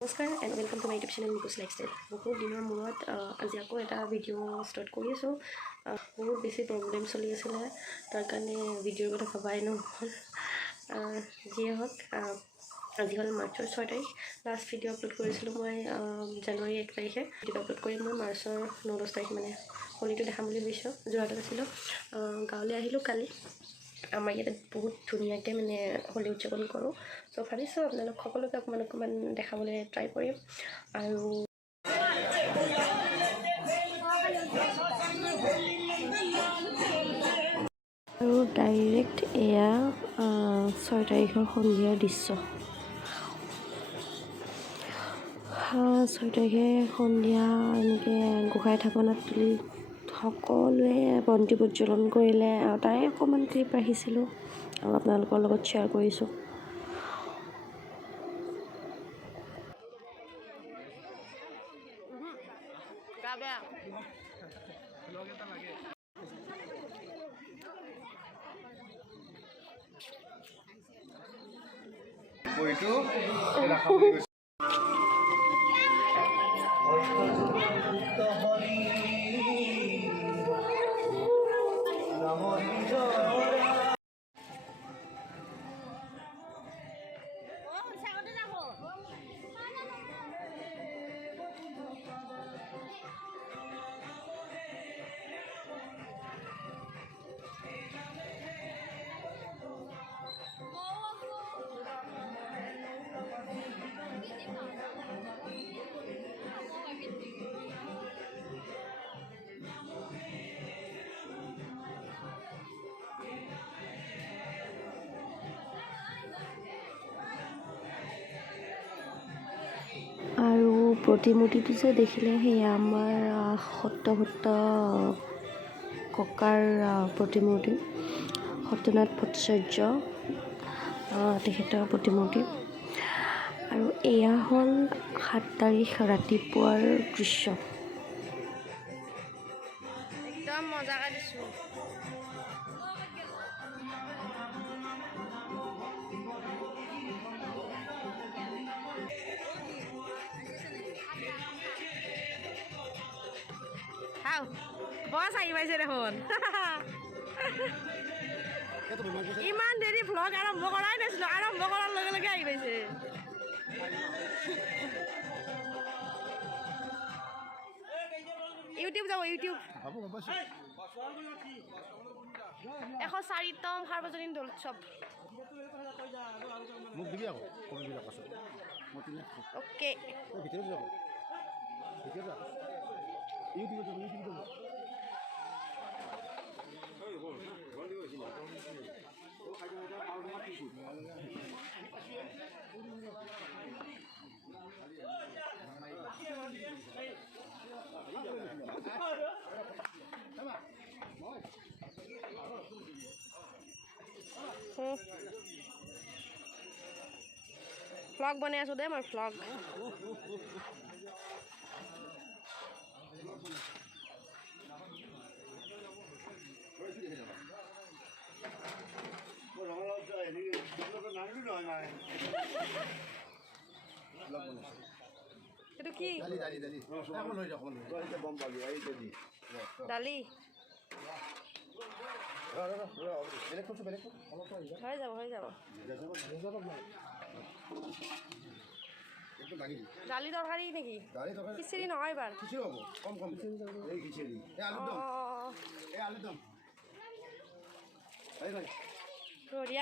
নমস্কাৰ and welcome to my YouTube channel Nikuj lifestyle. বহুত দিনৰ মূৰত আজি আকৌ এটা ভিডিঅ' ষ্টাৰ্ট কৰি আছোঁ। বহুত বেছি প্ৰব্লেম চলি আছিলে, তাৰ কাৰণে ভিডিঅ'ৰ কথা ভবাই নহ'ল। যিয়ে হওক, আজি হ'ল মাৰ্চৰ 6 তাৰিখ। লাষ্ট ভিডিঅ' আপলোড কৰিছিলোঁ মই জানুৱাৰী 1 তাৰিখে। ভিডিঅ' আপলোড কৰি মই মাৰ্চৰ 9-10 তাৰিখ মানে হোলীটো দেখাম বুলি ভাবিছোঁ। যোৰহাটত আছিলোঁ, গাঁৱলৈ আহিলোঁ কালি। আমাৰ ইয়াতে বহুত ধুনীয়াকৈ মানে হোলী উদযাপন কৰোঁ। চ' ভাবিছোঁ আপোনালোক সকলোকে অকণমান দেখাবলৈ ট্ৰাই কৰিম। আৰু ডাইৰেক্ট এয়া 6 তাৰিখৰ সন্ধিয়াৰ দৃশ্য। 6 তাৰিখে সন্ধিয়া এনেকৈ গোঁসাই থাপনাত তুলি সকলোৱে বন্তি প্ৰজ্বলন কৰিলে, আৰু তাৰে অকণমান ক্লিপ ৰাখিছিলোঁ আৰু আপোনালোকৰ লগত শ্বেয়াৰ কৰিছোঁ। আৰু প্ৰতিমূৰ্তিটো যে দেখিলে, সেয়া আমাৰ সত্য ককাৰ প্ৰতিমূৰ্তি, সত্যনাথ ভট্টাচাৰ্য তেখেতৰ প্ৰতিমূৰ্তি। আৰু এয়া হ'ল 7 তাৰিখ ৰাতিপুৱাৰ দৃশ্য। একদম মজাকৈ দিছোঁ। বছ আহি পাইছে দেখোন। ইমান দেৰি ভ্লগ আৰম্ভ কৰাই নাছিলোঁ, আৰম্ভ কৰাৰ লগে লগে আহি পাইছে। ইউটিউব যাব, ইউটিউব 104তম সাৰ্বজনীন দোল উৎসৱ। অ'কে। ভ্লগ বনাই আছোঁ দেই মই, ভ্লগ। এইটো কি? দালি হৈ যাব। দালি তৰকাৰী নেকি? খিচিৰি নহয় এবাৰ।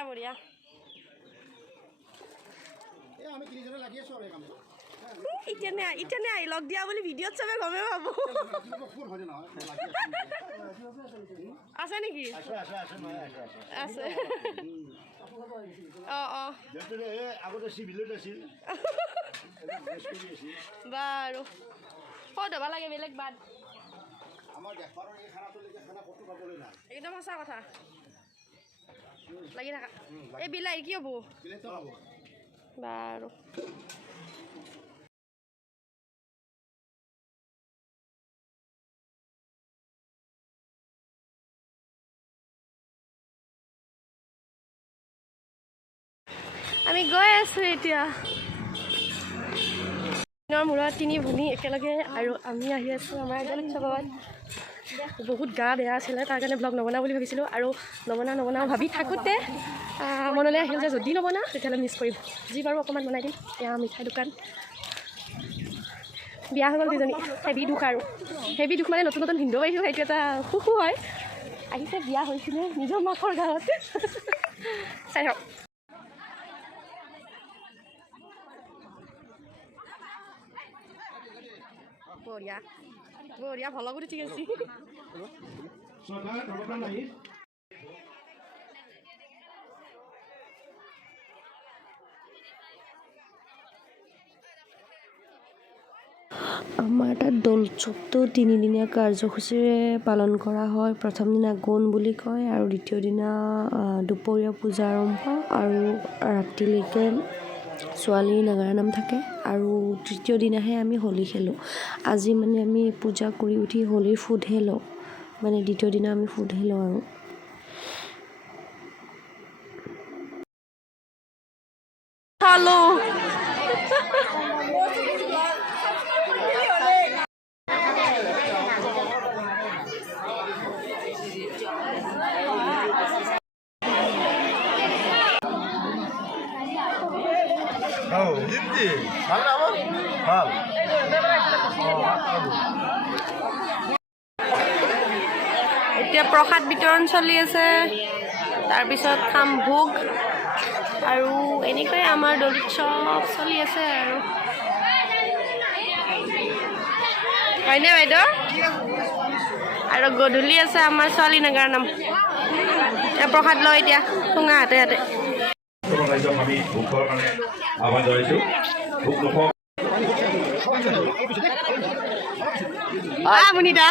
বঢ়িয়া। ইতিয়ানে আহি লগ দিয়া বুলি ভিডিঅ'ত চবে গমেই পাব। আছে নেকি? আছে। বাৰু ক'ত হ'ব লাগে বেলেগ বাদ। একদম সঁচা কথা। লাগি থাকা। এই বিলাহী কি হ'ব? বাৰু আমি গৈ আছোঁ এতিয়া। মূৰত 3 ভনী একেলগে আৰু আমি আহি আছোঁ আমাৰ দৌল উৎসৱত। বহুত গা বেয়া আছিলে, তাৰ কাৰণে ব্লগ নবনাওঁ বুলি ভাবিছিলোঁ আৰু নবনাওঁ ভাবি থাকোঁতে মনলৈ আহিল যে যদি নবনাওঁ তেতিয়াহ'লে মিছ কৰিব, যি বাৰু অকণমান বনাই দিম। এয়া মিঠাই দোকান। বিয়া হৈ গ'ল দুজনী, হেভি দুখ আৰু হেভি দুখ মানে নতুন ভিন্দ পাইছোঁ, সেইটো এটা সুখো হয়। আহিছে বিয়া হৈছিলে নিজৰ মাকৰ গাঁৱত। চাই হওক বঢ়িয়া বঢ়িয়া ভাল কৰি ঠিক আছে। আমাৰ তাত দৌল উৎসৱটো 3 দিনীয়া কাৰ্যসূচীৰে পালন কৰা হয়। প্ৰথম দিনা গোন বুলি কয় আৰু দ্বিতীয় দিনা দুপৰীয়া পূজা আৰম্ভ আৰু ৰাতিলৈকে ছোৱালীৰ নাগাৰা নাম থাকে আৰু তৃতীয় দিনাহে আমি হোলী খেলোঁ। আজি মানে আমি পূজা কৰি উঠি হোলীৰ ফুটহে লওঁ, মানে দ্বিতীয় দিনা আমি ফুটহে লওঁ আৰু এতিয়া প্ৰসাদ বিতৰণ চলি আছে, তাৰপিছত খাম ভোগ আৰু এনেকৈ আমাৰ দৌল উৎসৱ চলি আছে আৰু হয়নে বাইদেউ? আৰু গধূলি আছে আমাৰ ছোৱালী নাগাৰ নাম। প্ৰসাদ লয় এতিয়া ঠুঙা হাতে হাতে। আমি ভোকৰ কাৰণে আহ্বান জনাইছোঁ। মুনিদা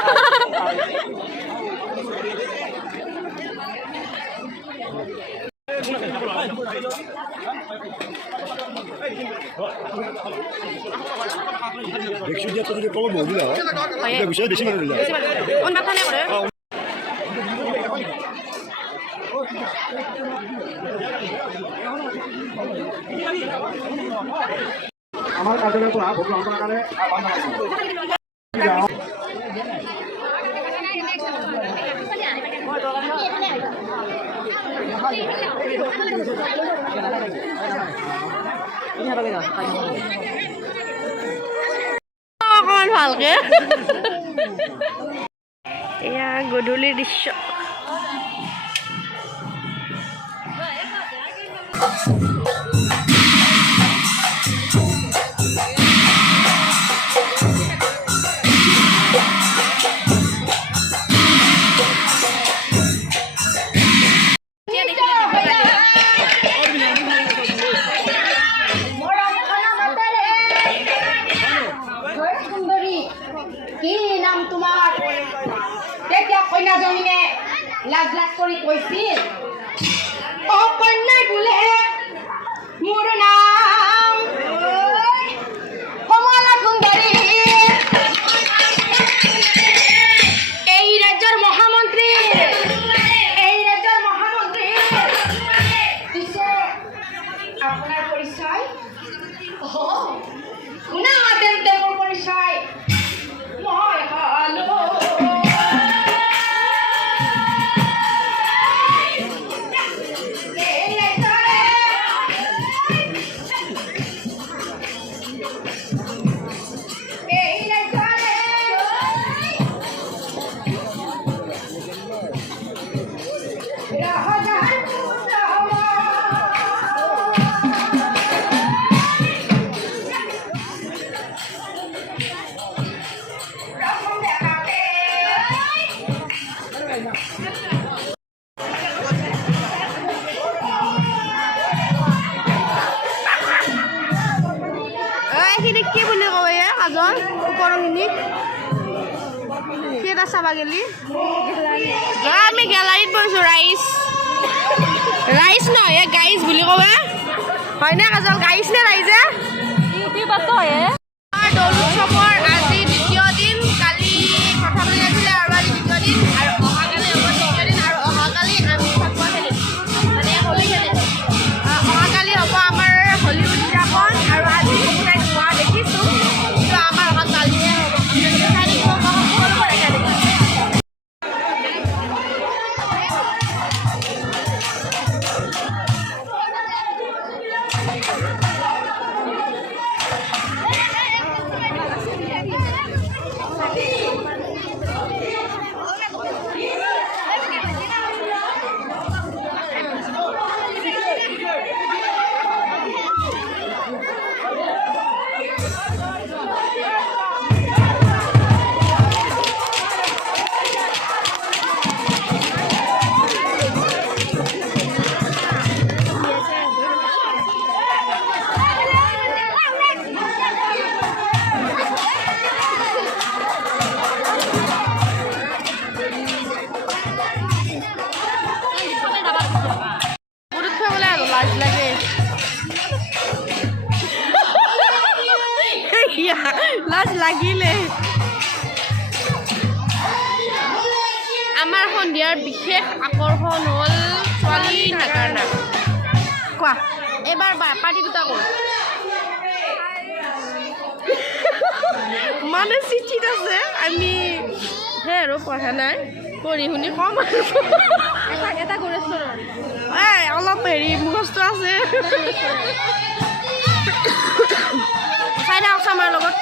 আমাৰ কাৰ্যালয়ৰ পৰা ভোগ গ্ৰহণ কৰাৰ কাৰণে আহ্বান জনাইছোঁ। অকণমান ভালকে এয়া গধূলিৰ দৃশ্য। কি নাম তোমাৰ? তেতিয়া কন্যাজনীয়ে লাজ কৰি কৈছিল, অ কন্যা বোলে মোৰ নাম কমলা সুন্দৰী, এই ৰাজ্যৰ মহামন্ত্ৰী পিছে আপোনাৰ পৰিচয়? শুনা তেন্তে মোৰ পৰিচয়। মই হলো কি বুলি কয় কাজল ওপৰখিনি কেইটা চাবা গেলি? আমি গেলাৰীত বহিছোঁ। ৰাইচ নহয় গাইজ বুলি ক'বা, হয়নে কাজল? গাইজ নে ৰাইজে? দৌল উৎসৱৰ আজি দ্বিতীয় দিন, কালি প্ৰথম দিন আছিলে আৰু আজি দ্বিতীয় দিন আৰু অহাকালি হ'ব তৃতীয় দিন আৰু অহাকালি আমি ফাকুৱা খেলিম, মানে হোলী খেলিম। অহাকালি হ'ব আমাৰ হোলী উদযাপন আৰু আজি দেখিছোঁ লাজ লাগিলে আমাৰ সন্ধিয়াৰ বিশেষ আকৰ্ষণ হ'ল ছোৱালী নাগাৰ নাম কোৱা এবাৰ পাৰ্টি দুটা কৰো মানে চিঠিত আছে আমি হে আৰু পঢ়া নাই পঢ়ি শুনি কম আৰু এটা ৰেষ্টুৰেণ্ট অলপ হেৰি মুখস্থ আছে চাই থাকক আমাৰ লগত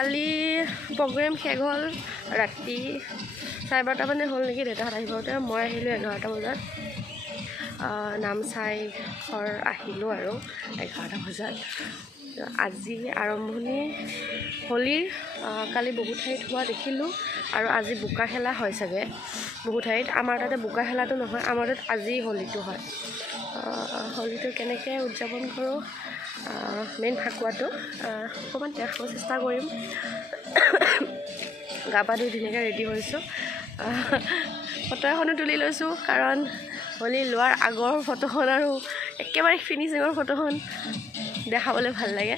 কালি প্ৰগ্ৰেম শেষ হ'ল ৰাতি 12:30 মানে হ'ল নেকি দেউতাহঁত আহি পাওঁতে মই আহিলোঁ 11টা বজাত নাম চাই ঘৰ আহিলোঁ আৰু 11টা বজাত আজি আৰম্ভণি হোলীৰ কালি বহুত ঠাইত হোৱা দেখিলোঁ আৰু আজি বোকা খেলা হয় চাগে বহুত ঠাইত আমাৰ তাতে বোকা খেলাটো নহয় আমাৰ তাত আজি হোলীটো হয় হোলীটো কেনেকৈ উদযাপন কৰোঁ মেইন ফাকুৱাটো অকণমান দেখাব চেষ্টা কৰিম গা পা ধুই ধুনীয়াকৈ ৰেডি হৈছোঁ ফটো এখনো তুলি লৈছোঁ কাৰণ হোলী লোৱাৰ আগৰ ফটোখন আৰু একেবাৰে ফিনিচিঙৰ ফটোখন দেখাবলৈ ভাল লাগে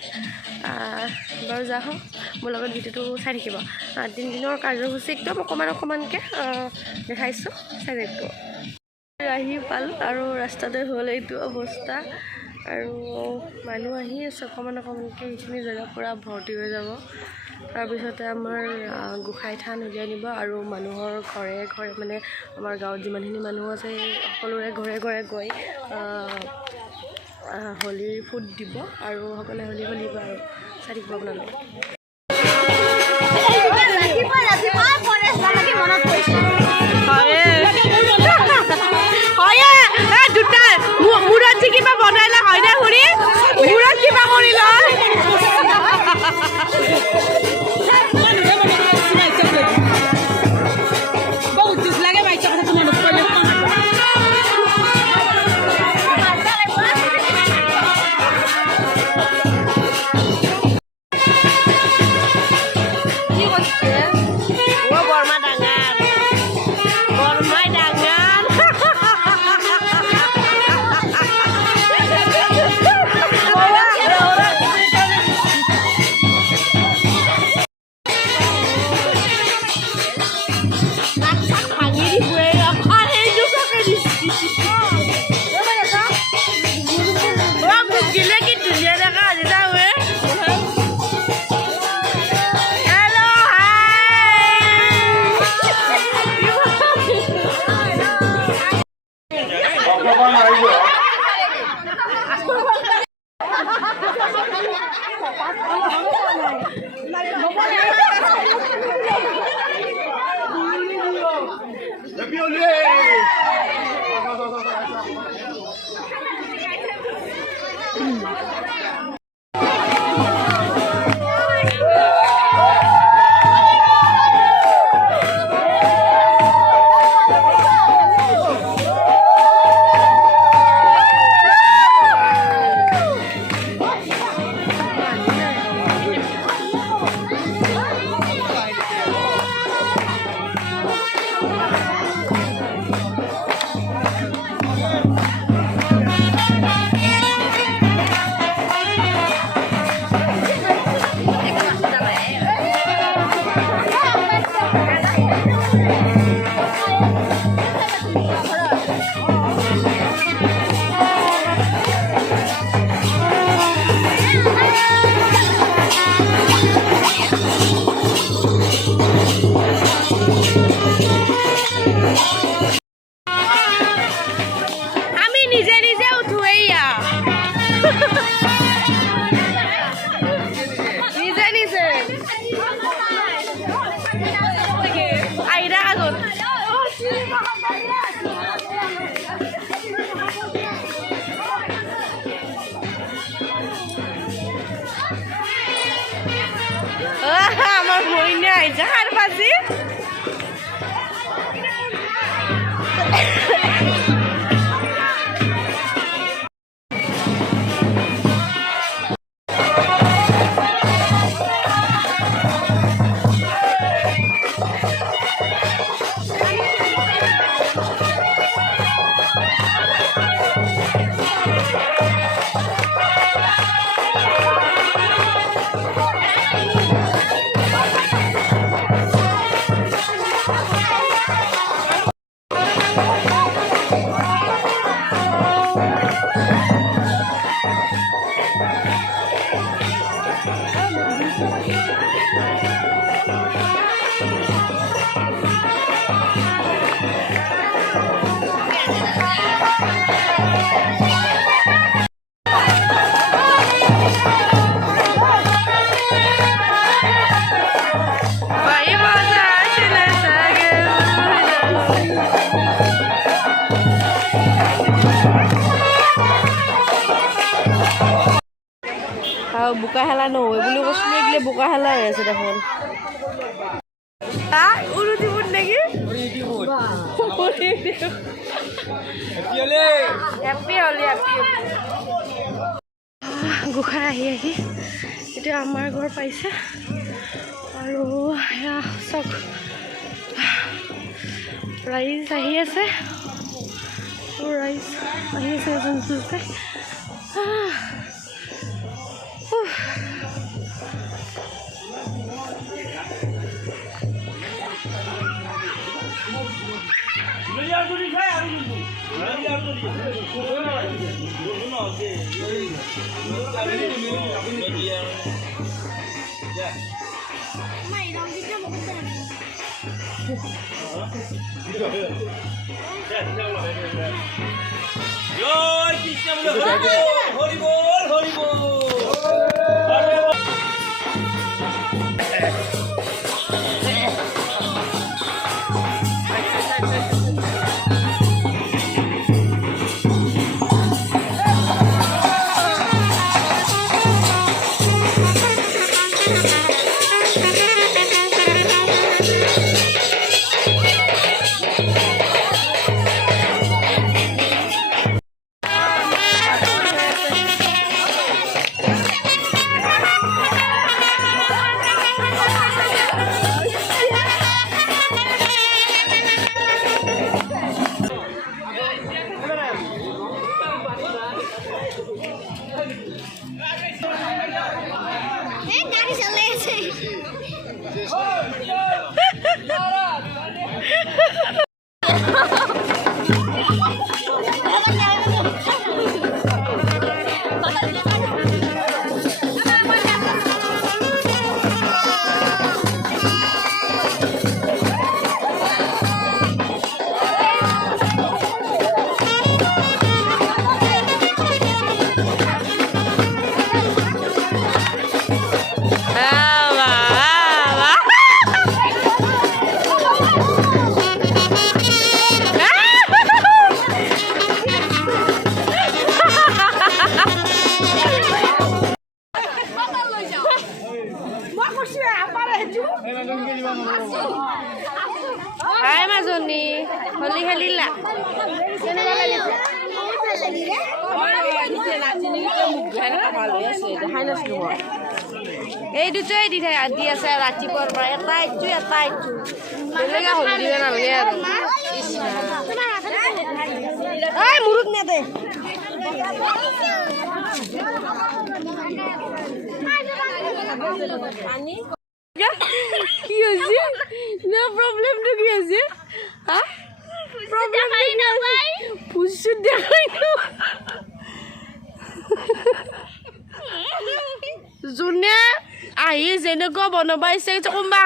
বাৰু যা হওক মোৰ লগত ভিডিঅ'টো চাই থাকিব 3 দিনৰ কাৰ্যসূচী একদম অকণমানকৈ দেখাইছোঁ চাই থাকিব আহি পালোঁ আৰু ৰাস্তাতে হ'ল এইটো অৱস্থা আৰু মানুহ আহি আছে অকণমানকৈ এইখিনি জেগা পূৰা ভৰ্তি হৈ যাব তাৰপিছতে আমাৰ গোসাঁই থান উলিয়াই নিব আৰু মানুহৰ ঘৰে ঘৰে মানে আমাৰ গাঁৱত যিমানখিনি মানুহ আছে সকলোৰে ঘৰে ঘৰে গৈ হোলীৰ ফুট দিব আৰু সকলোৱে হোলী খেলিব আৰু চাই থাকিব আপোনালোকে মূৰত কিবা বনাইলা হয়নে খুৰী মূৰত কিবা কৰিলা আমার বই নাই যার বাজে বোকা হেলা নহয় বুলি কৈছোঁ এইগিলে বোকা হেলা হৈ আছে দেখোন উৰুটি বুট নেকি হেপী হলি গোসাঁই আহি আহি এতিয়া আমাৰ ঘৰ পাইছে আৰু সেয়া চক ৰাইজ আহি আছে এজন জোৰকৈ Hai Mas Zoni, holi helila. এই দুটোই দি আছে ৰাতিপুৱাৰ পৰা এটা ইচ্ছু বেলেগ হলি দিব নালাগে আৰু এই মুৰুক নে দে কি হৈছে? No problem to কি হৈছে? হা? প্ৰব্লেম নাই পুষ্য দেখাই ন যোনে আহি যেনেকুৱা বনাব আহিছে কোনোবা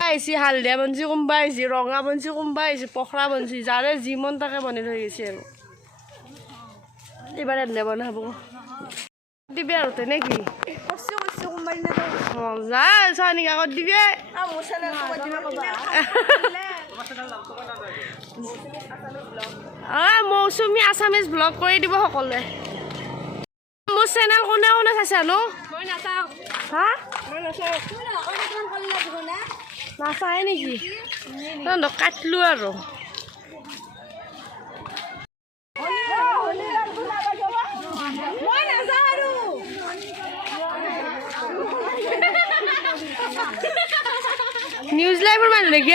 আহিছে হালধীয়া বঞ্চি কোনোবা আহিছে ৰঙা বঞ্চি কোনোবা আহিছে পখৰা বঞ্চি যাৰে যি মন তাকে বনাই থৈ গৈছে আৰু এইবাৰ এনে বনাব দিবি আৰু তেনেকি মজা চানি কাকত দিবি মৌচুমী আছামিজ ব্লগ কৰি দিব সকলোৱে মোৰ চেনেল কোনে কোনে চাইছা ন মই নাচাওঁ হা মই নাচাওঁ নাচায় নেকি কাটলো আৰু নিউজ লাইভৰ মানুহ নেকি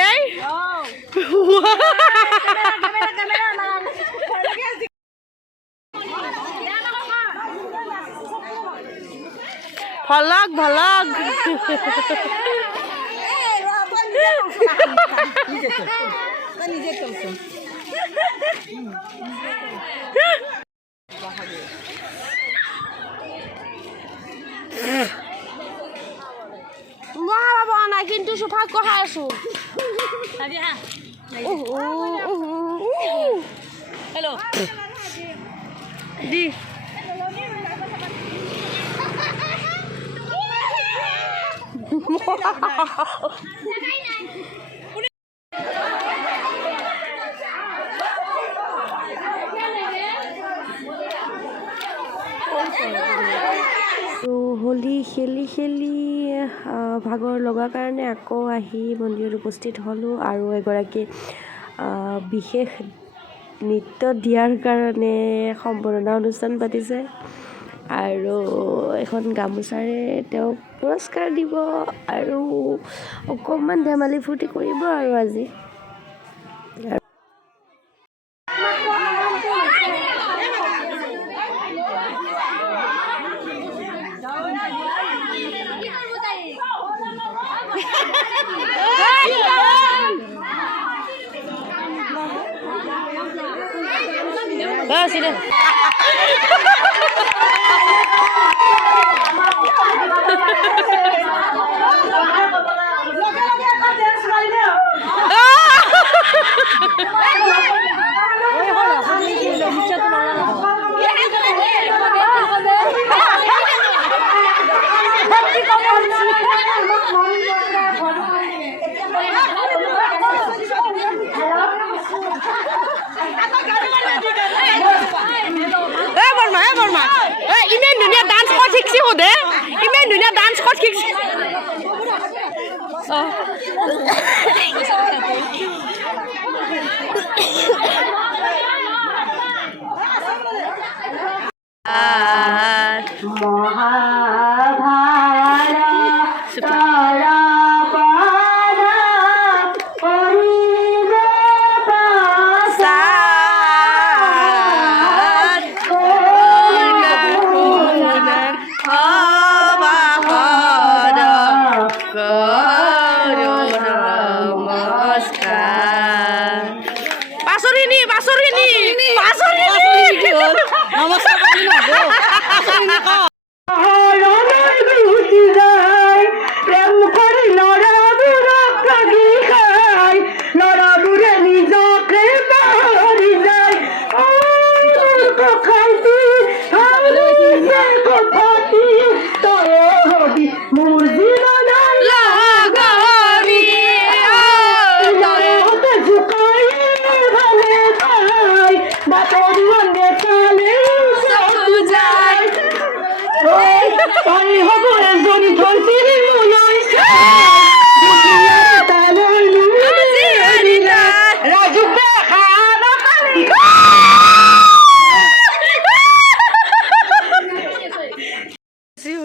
ভলগ ভলগ নাই কিন্তু সোফাত কহাই আছো হেল্ল' দি হোলী খেলি খেলি ভাগৰ লগাৰ কাৰণে আকৌ আহি মন্দিৰত উপস্থিত হ'লোঁ আৰু এগৰাকী বিশেষ নৃত্য দিয়াৰ কাৰণে সম্বৰ্ধনা অনুষ্ঠান পাতিছে আৰু এখন গামোচাৰে তেওঁক পুৰস্কাৰ দিব আৰু অকণমান ধেমালি ফূৰ্তি কৰিব আৰু আজি ইমান ধুনীয়া ডান্স ক'ত শিকছি সোধে ইমান ধুনীয়া ডান্স ক'ত শিকছি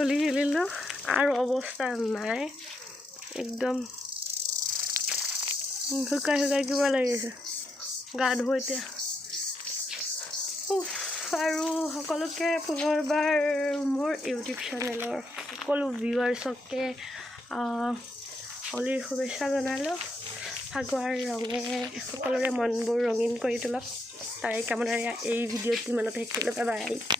হোলী খেলিলোঁ আৰু অৱস্থা নাই একদম শুকাই শুকাই কিবা লাগিছে গা ধুব এতিয়া আৰু সকলোকে পুনৰবাৰ মোৰ ইউটিউব চেনেলৰ সকলো ভিউৱাৰ্ছকে হোলীৰ শুভেচ্ছা জনালোঁ ফাগুৱাৰ ৰঙে সকলোৰে মনবোৰ ৰঙীন কৰি তোলক তাৰে কামনাৰে এই ভিডিঅ'টো ইমানতে শেষ কৰিলোঁ। Bye bye.